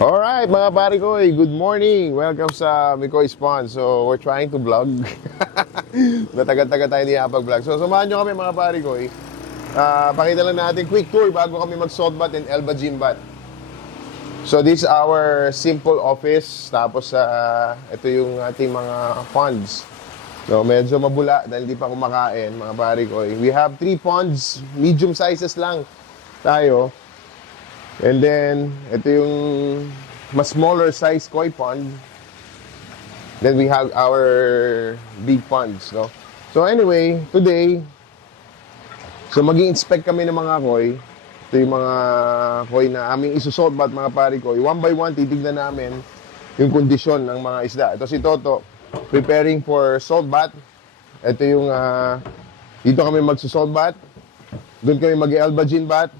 Alright mga pare ko, good morning! Welcome sa Mikoy's Pond. So, we're trying to vlog. Natagal-tagal tayo hindi nakapag-vlog. So, samahan nyo kami mga pare ko. Pakita lang natin quick tour bago kami mag-salt bath and Elba Gym bath. So, this is our simple office. Tapos, ito yung ating mga ponds. So, medyo mabula dahil hindi pa kumakain mga pare ko. We have 3 ponds, medium sizes lang tayo. And then, ito yung mas smaller size koi pond. Then we have our big ponds, no? So anyway, today, so mag-i-inspect kami ng mga koi. Ito yung mga koi na aming isusalt bath mga pare ko. One by one, titignan namin yung kondisyon ng mga isda. Ito si Toto, preparing for salt bath. Ito yung, dito kami magsusalt bath. Doon kami mag-Elba Gym bath.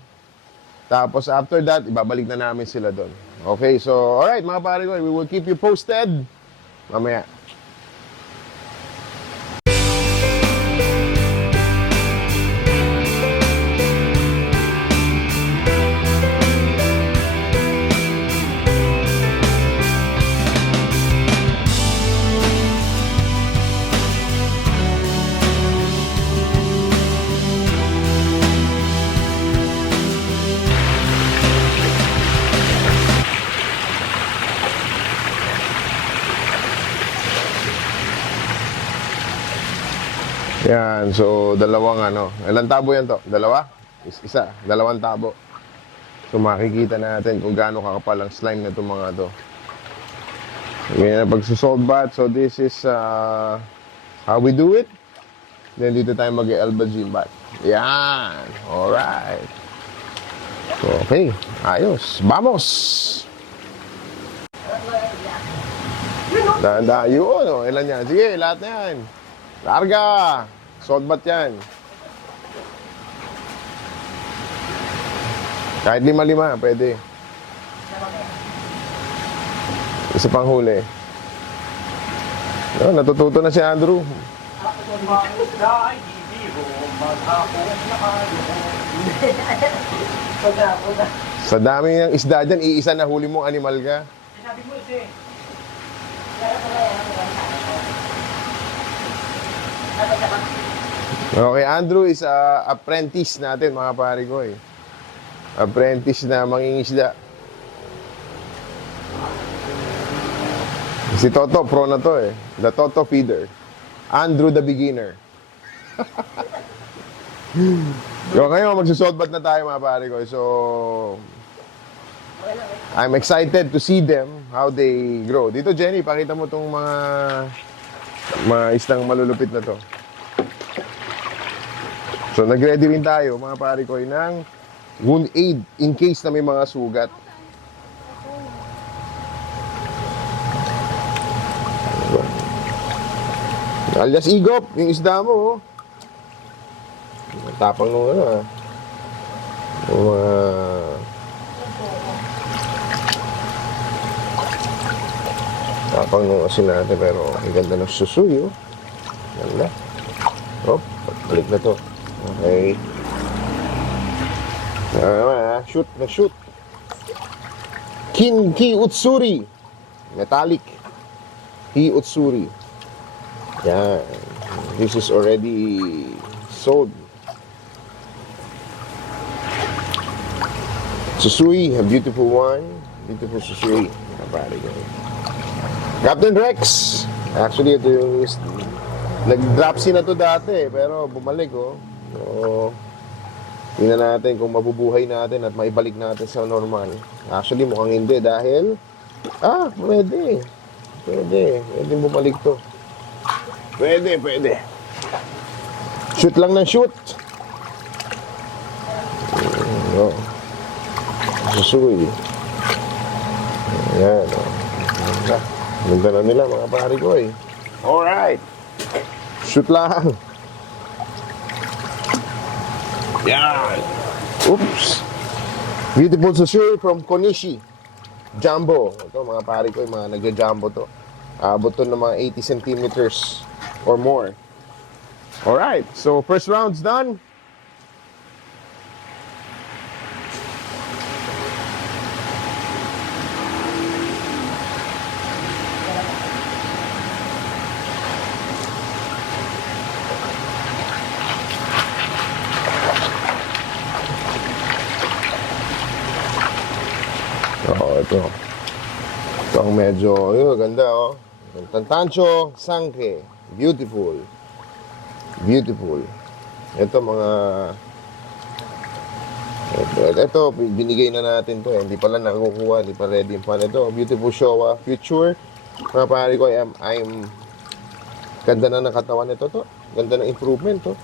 Tapos after that, ibabalik na namin sila doon. Okay, so alright mga pare ko, we will keep you posted mamaya. Yan, so dalawang ilang tabo yan to? Dalawa? Isa, dalawang tabo. So makikita natin kung gaano kakapal ang slime na itong mga to. Ganyan na pagsusalt bath. So this is how we do it. Then dito tayo mag-Elba Gym bath. Yan, alright. So, okay, ayos. Vamos! Dahan-dahan yun, ilan yan? Sige, lahat na yan. Larga! Salt bath yan. Kahit 5-5, pwede. Isa pang huli. Oh, natututo na si Andrew. Sa dami ng isda dyan, iisa na huli mong animal ka. Sabi mo ito eh. Okay, Andrew is apprentice natin mga pare ko eh. Apprentice na mangingisda. Si Toto, pro na to eh. The Toto feeder. Andrew the beginner. So ngayon, magsusalt bath na tayo mga pare ko. So, I'm excited to see them, how they grow. Dito Jenny, pakita mo tong mga isdang malulupit na to. So, nag-ready rin tayo, mga pare ko, ng wound aid in case na may mga sugat. So, alias igop, yung isda mo, oh. Tapang nung tapang nung asin natin, pero ang ganda ng susuyo. Ganda. Oh, balik na to. Okay. Shoot na shoot. Kinki Utsuri. Metallic. Hi Utsuri. Yan. This is already sold. Susui, a beautiful one. Beautiful Susui. Captain Rex. Actually, ito yung nag-dropsy na to dati, pero bumalik, oh. So, tingnan natin kung mabubuhay natin at maibalik natin sa normal. Actually, mukhang hindi dahil pwede. Pwede bumalik to. Pwede. Shoot lang ng shoot. Susuy. Ayan, oh. Ganda na nila mga pare ko eh. Alright. Shoot lang. Yan. Oops. Beautiful sushi from Konishi. Jumbo. Ito mga pare ko, mga nagja-jumbo to. Abot to ng mga 80 centimeters or more. Alright. So, first round's done. Oo, ito. Ito ang medyo, yun, ganda, oh. Tantancho, Sangke. Beautiful. Beautiful. Ito, mga... Ito, binigay na natin to, eh. Hindi pala nakukuha, hindi pa ready yung pan. Ito, beautiful Showa Future. Mga pare ko, I'm ganda na ng katawan nito, to. Ganda ng improvement, to.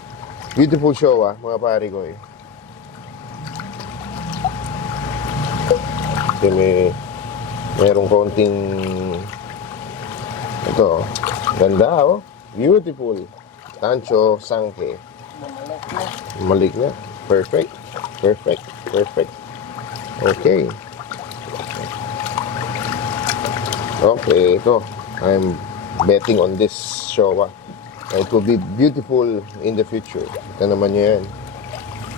Beautiful Showa, mga pare ko, eh. Kasi merong konting ito, ganda, oh. Beautiful. Tancho, Sangke. Malik na. Perfect. Perfect. Perfect. Okay. Okay, ito. I'm betting on this Showa. It will be beautiful in the future. Ito naman yan.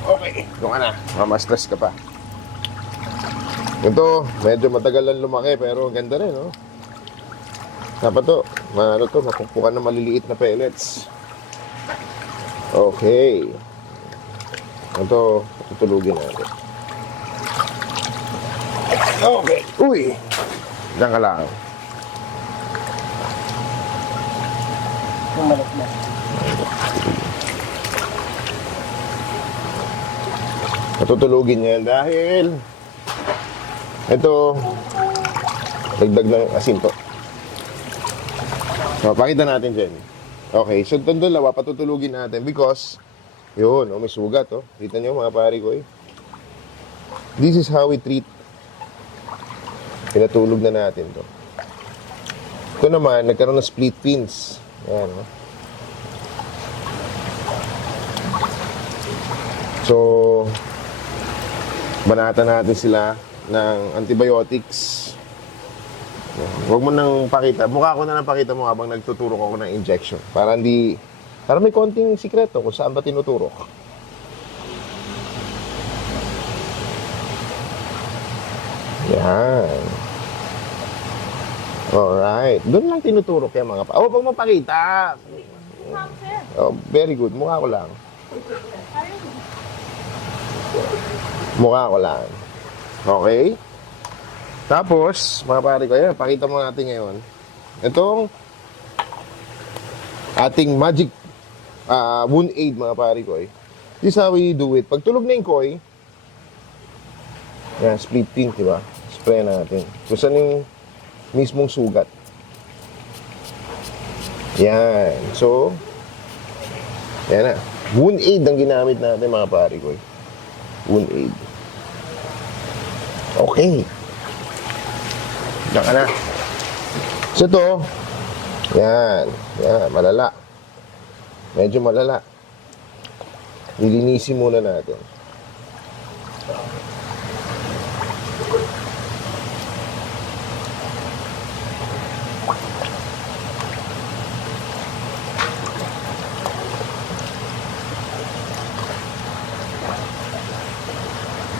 Okay, doon ka na. Mama-stress ka pa. Ito, medyo matagal lang lumaki pero ganda rin, no? Dapat to, makukuha ng maliliit na pellets. Okay. Ito, tutulugin natin. Okay. Uy! Diyan ka lang. Bumalik na. Tutulugin niya dahil ito, dagdag ng asin to. So, pakita natin dyan. Okay, so itong dalawa, patutulugin natin because, yun, oh, may sugat, oh. Kita nyo mga pari ko, eh. This is how we treat. Pinatulog na natin to. Ito naman, nagkaroon ng split fins. Yan, oh. So, banatan natin sila ng antibiotics. Huwag mo nang pakita. Mukha ko na lang pakita mo habang nagtuturo ako ng injection. Para may konting sikreto kung saan ba tinuturok. Yan. Alright. Doon lang tinuturok yan mga pa. Oh, huwag mo pakita. Oh, very good. Mukha ko lang. Mukha ko lang. Okay? Tapos, mga pare ko, yan, pakita mo natin ngayon. Itong ating magic wound aid, mga pare ko. This is how we do it. Pag tulog na yung koi, yan, split pin, diba? Spray natin. Kung saan yung mismong sugat. Yan. So, yan na. Wound aid ang ginamit natin, mga pare ko. Wound aid. Okay. Diyan ka na. So ito, yan, malala. Medyo malala. Lilinisin muna natin.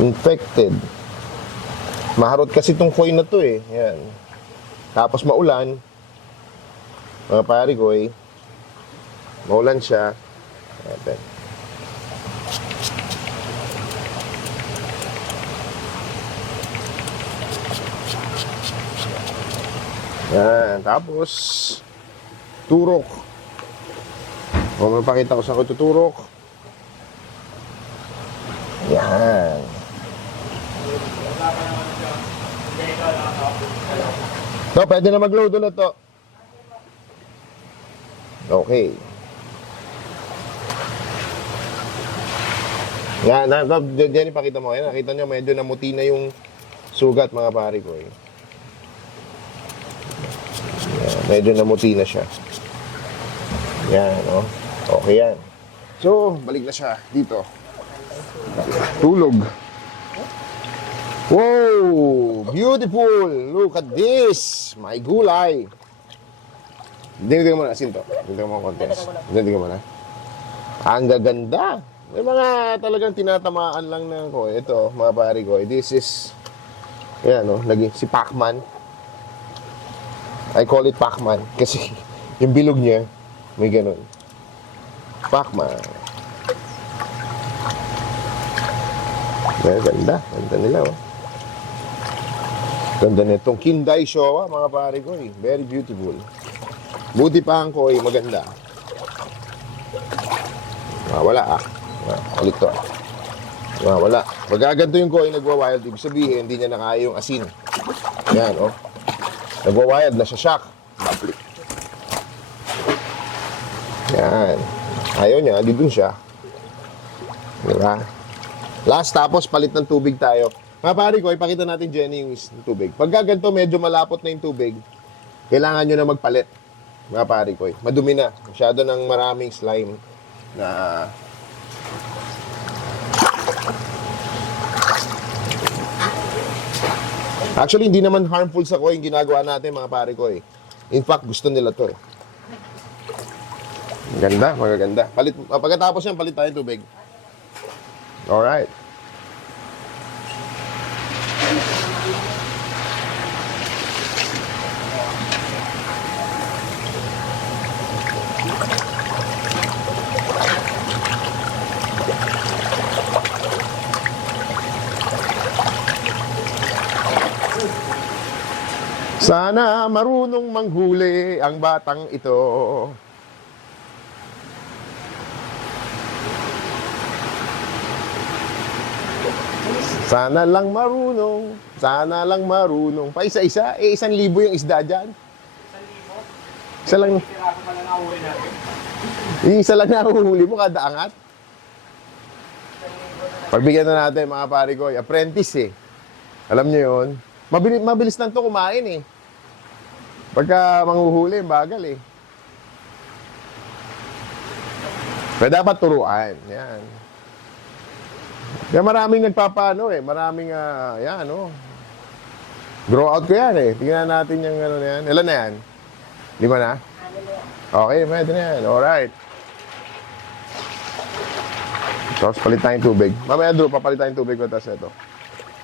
Infected. Maharot kasi itong coin na to, eh. Yan. Tapos maulan. Mga pare ko, eh. Maulan siya. Ayan. Yan. Tapos, turok. O, mapakita ko saan ko tuturok. Yan. So, pwede na mag-load ulit to. Okay. Yan, diyan ipakita mo. Yan, nakita nyo, medyo namuti na yung sugat, mga pare ko. Yan, medyo namuti na siya. Yan, no? Okay yan. So, balik na siya dito. Tulog. Wow! Beautiful! Look at this! My gulay! Dinigyan mo na asin to. Dinigyan mo ang contest. Dinigyan mo na. Ang gaganda! May mga talagang tinatamaan lang ng ko. Ito, mga pare ko. This is, yan, no? Si Pac-Man. I call it Pac-Man. Kasi yung bilog niya, may ganun. Pac-Man. Ganda. Ganda nila, oh. Ganda nitong Kinday Showa, mga pare ko eh. Very beautiful. Buti pa ang koi, maganda. Wala ah. Ulit to ah. Wala. Magaganto yung koi nagwa-wild, ibig sabihin, hindi niya nakaya yung asin. Yan, oh. Nagwa-wild na siya, shock. Bablik. Yan. Ayaw niya, di dun siya. Diba? Last, tapos palit ng tubig tayo. Mga pare ko, ipakita natin, Jenny, yung tubig. Pag gaganto, medyo malapot na yung tubig, kailangan nyo na magpalit. Mga pare ko, madumi na. Masyado ng maraming slime na... Actually, hindi naman harmful sa koi yung ginagawa natin, mga pare ko eh. In fact, gusto nila to eh. Ganda, magaganda. Pagkatapos yan, palit tayo tubig. Alright. Sana marunong manghuli ang batang ito. Sana lang marunong, sana lang marunong. Pa isa-isa, 1,000 yung isda dyan. 1,000? Isa lang. Isa lang nahuhuli mo kada angat. Pagbigyan na natin mga pare ko, apprentice eh. Alam nyo yun? Mabilis lang to kumain eh. Pagka manghuhuli, bagal eh. Pero dapat turuan. Yan. Kaya maraming nagpapano eh. Maraming, yan oh. Grow out ko yan eh. Tingnan natin yung ano na yan. Ilan na yan? 5 na? Okay, pwede na yan. Alright. Tapos palit tayong tubig. Mamaya Drew, papalit tayong tubig ko. Tapos ito.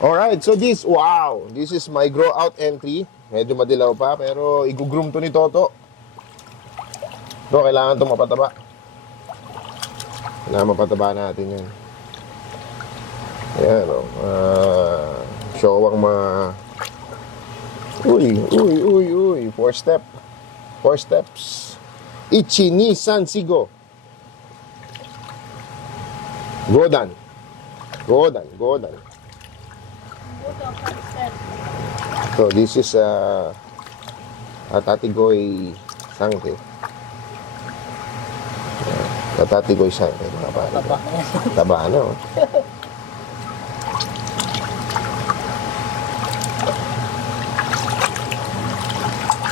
Alright, so wow. This is my grow out entry. Medyo madilaw pa, pero igugroom to ni Toto. Ito, kailangan ito mapataba. Kailangan mapataba natin yan. Ayan, o. Showang mga... Uy. 4 steps. Ichi, ni, san, sigo. Godan. So, this is Tatigoy Sangke. Tatigoy Sangke. Taba na, oh.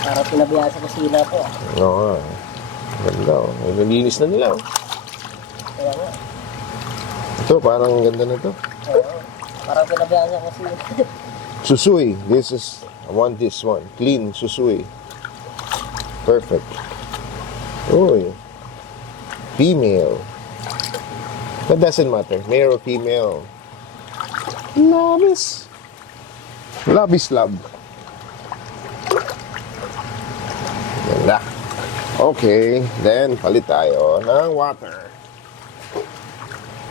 Para pinabayaan sa kusina po. Oo. Ganda, oh. Nalinis na nila, oh. Kaya nga. Ito, parang ganda na ito. Oo. Parang pinabayaan sa kusina. Susui. I want this one. Clean susui. Perfect. Uy. Female. That doesn't matter. Male or female. Love. Love is love. Ganda. Okay. Then, palit tayo ng water.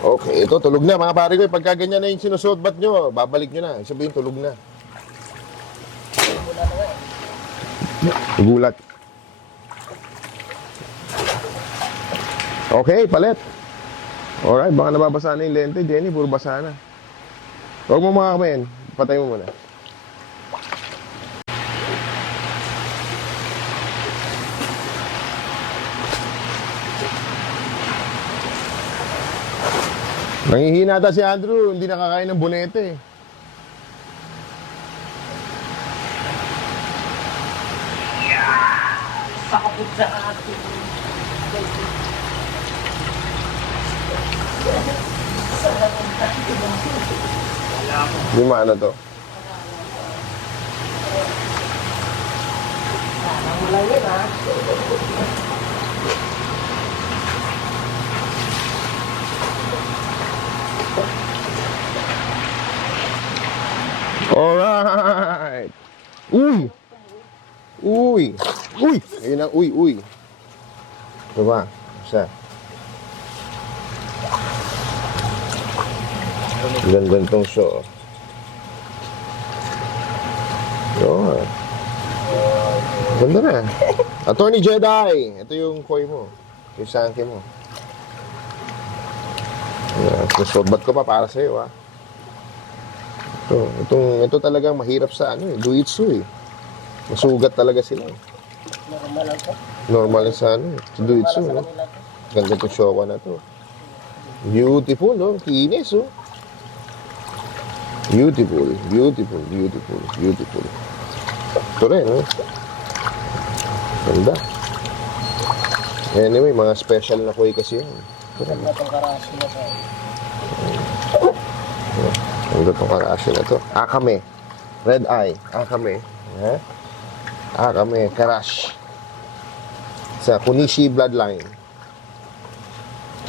Okay. Ito, tulog na mga pare ko. Pagka ganyan na yung sinusuot ba't nyo, babalik nyo na. Sabihin, tulog na. Gulat. Okay, palit. Alright, baka nababasa na yung lente. Jenny, puro basa na. Huwag mo mga kamayin. Patay mo muna. Nangihina ata si Andrew. Hindi nakakain ng bonete eh. Sakapit sa atin. Di maano to? Parang wala yun ha. Alright. Uy. Ayun ang uy. Ito ba? Isa. Gandang tong show. Oo. Ganda na. Attorney Jedi. Ito yung koi mo. Yung sangke mo. Ba't ko pa para sa'yo, ha? Ito talagang mahirap sa Duitsu, eh. Masugat talaga sila, eh. Normal lang po. Normal sa sa Duitsu, Para sa no? kanila to. Ganda itong showa na to. Beautiful, no? Kinis, oh. Beautiful, beautiful, beautiful, beautiful. Ito rin, no? Ganda. Anyway, mga special na koi kasi yan. Ito rin, Ganda tong karashi na to. ang itong karashi na to. Akame. Red eye. Akame. Ha? Akame. Karash. Sa Kunishi bloodline.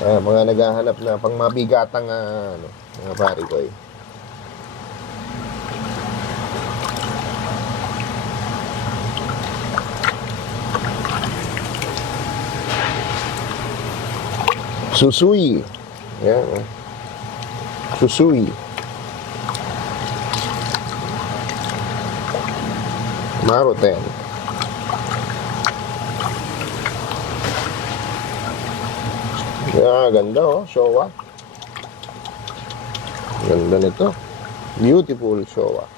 Mga naghahanap na pang mabigatang mga pari ko, eh. Susui. Yan. Susui. Maroten. Ganda, oh. Showa. Ganda nito. Beautiful showa.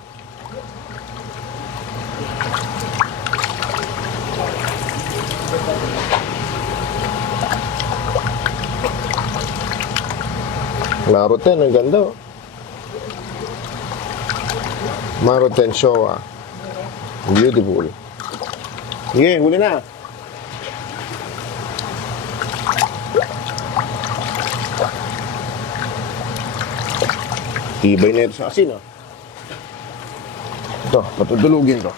Maroten, ang ganda, oh. Maroten showa. Beautiful. Sige, huli na. Tibay na ito sa asin, oh. Ito, patutulugin to.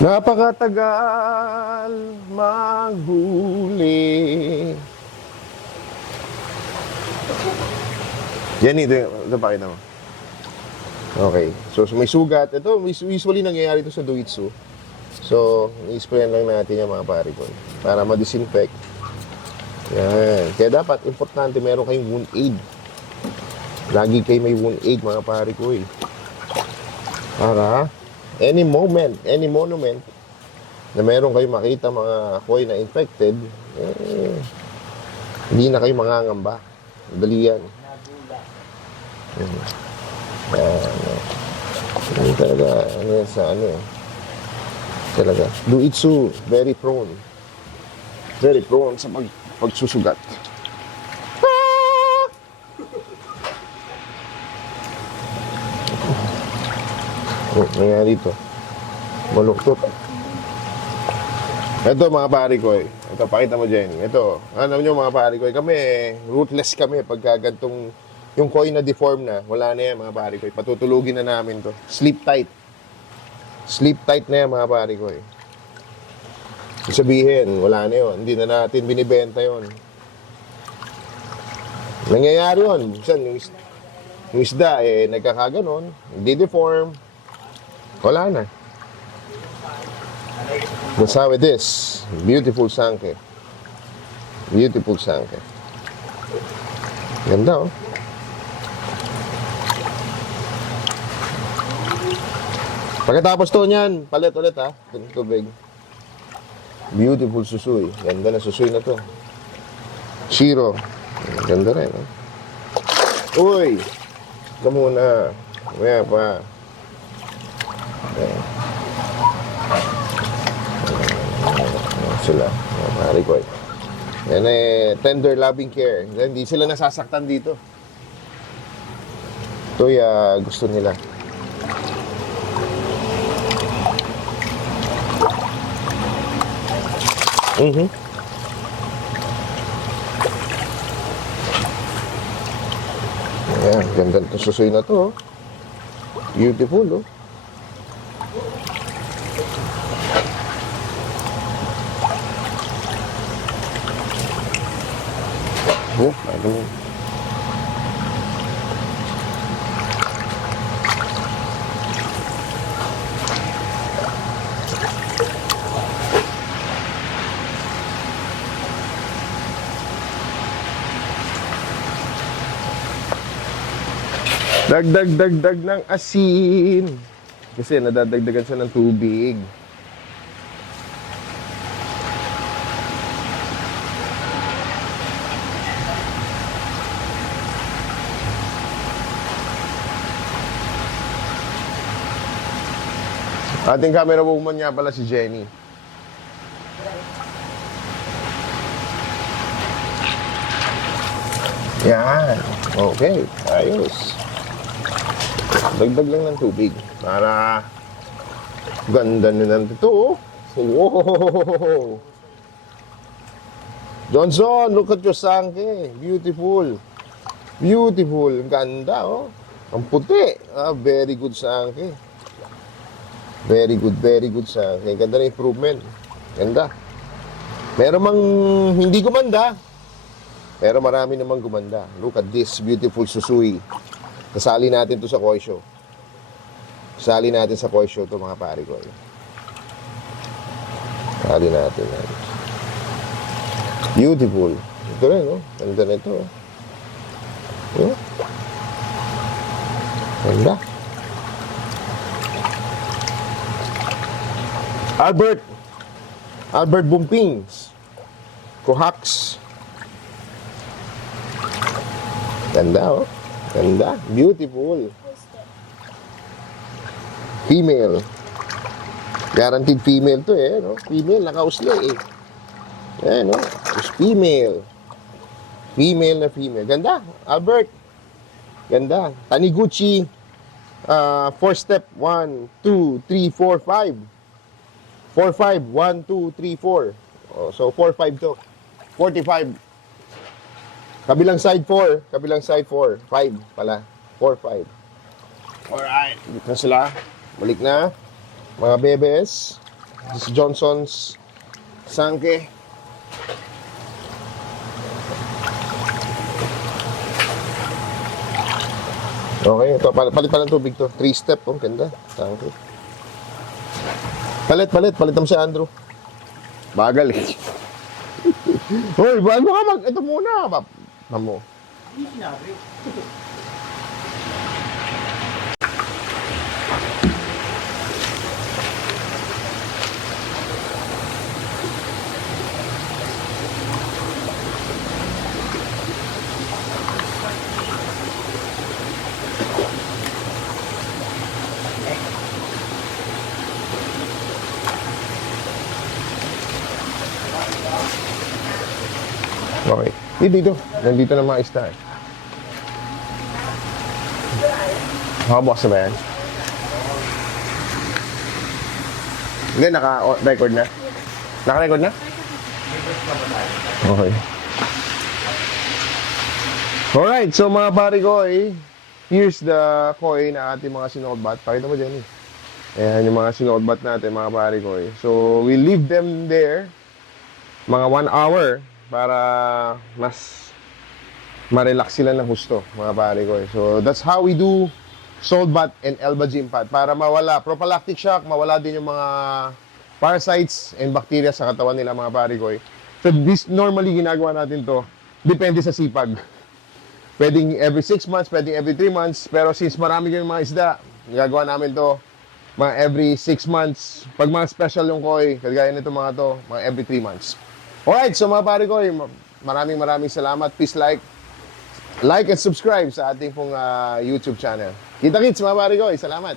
Napakatagal maghuli. Jenny, ito pakita mo. Okay. So, may sugat. Ito, usually nangyayari ito sa Duitsu. So, i-sprayan lang natin yung mga pari ko para ma-disinfect. Yan. Kaya dapat, importante, meron kayong wound aid. Lagi kayo may wound aid, mga pari ko, eh. Para any moment na meron kayo makita mga koi na infected, hindi na kayo mangangamba. Dali yan. Talaga, talaga. Duitsu, very prone sa pagsusugat. Nangyari dito. Maluktot. Ito mga pari ko, eh. Ito, pakita mo, Jenny. Ito, alam nyo mga pari ko, kami, ruthless kami pagka gantong yung koi na deform na, wala na yan mga pari ko. Patutulugin na namin to. Sleep tight. Sleep tight na yan mga pari ko. Sabihin, wala na yun. Hindi na natin binibenta yun. Nangyayari yun. Minsan, yung isda, nagkakaganon, hindi deform. Wala na. That's how it is. Beautiful sangke. Beautiful sangke. Ganda, oh. Pagkatapos to niyan, palit ulit, ha. Tubig. Beautiful susuy. Ganda na susuy na to. Shiro. Ganda rin, ha. Uy! Ito muna. Maya pa. Sila, pari ko. Yan tender loving care. Hindi sila nasasaktan dito. Ito gusto nila. Ayan, ganda itong susoy na to. Oh. Beautiful, oh. Oh, ano. Dagdag ng asin. Kasi nadadagdagan siya ng tubig. Ating camera woman nga pala si Jenny. Yan. Okay. Ayos. Dagdag lang ng tubig para ganda na natin ito. Wow! Johnson, look at your sangke. Beautiful. Beautiful. Ganda, oh. Ang puti. Very good sangke. Very good sangke. Ganda na improvement. Ganda. Meron mang hindi gumanda. Pero marami namang gumanda. Look at this beautiful susui. Kasali natin to sa koi show. Kasali natin sa koi show to mga pare ko. Kasali natin. Beautiful. Ito rin, no? Ganda na ito. Oh. Ganda. Albert Bumpings. Cohax. Ganda, oh. Ganda. Beautiful. Female. Guaranteed female to eh. No? Female, nakausli eh. Ayan, no? It's female. Female na female. Ganda. Albert. Ganda. Taniguchi. 4 step. 1, 2, 3, 4, 5. 4, 5. 1, 2, 3, 4. Oh, so, 4, 5 to. 45. Kabilang side 4. Kabilang side 4. 5 pala. 4, 5. Alright. Balik na sila. Balik na. Mga bebes. This is Johnson's sangke. Okay. Ito. Palit pa ng tubig to. 3 step. Oh, ganda. Sangke. Palit mo si Andrew. Bagal eh. Hoy, bago ka mag... Ito muna. Mamo. Okay. Dito. Nandito na mga isda eh. Nakabox na ba yan? Hindi, naka-record na? Naka-record na? Okay. Alright, so mga pare ko here's the koi na ating mga sinolbat. Pakita mo, Jenny. Ayan yung mga sinolbat natin, mga pare ko So, we leave them there mga 1 hour para mas ma-relax sila ng husto, mga pare ko So, that's how we do salt bath and Elba Gym Pad para mawala, prophylactic shock, mawala din yung mga parasites and bacteria sa katawan nila, mga pare ko So, this normally ginagawa natin to, depende sa sipag. Pwedeng every 6 months, pwedeng every 3 months, pero since marami yung mga isda, ginagawa namin to mga every 6 months. Pag mga special yung koi, kagaya nito mga to, mga every 3 months. Alright, so mga pare ko, maraming salamat. Please like and subscribe sa ating pong YouTube channel. Kita-kits mga pare ko, salamat.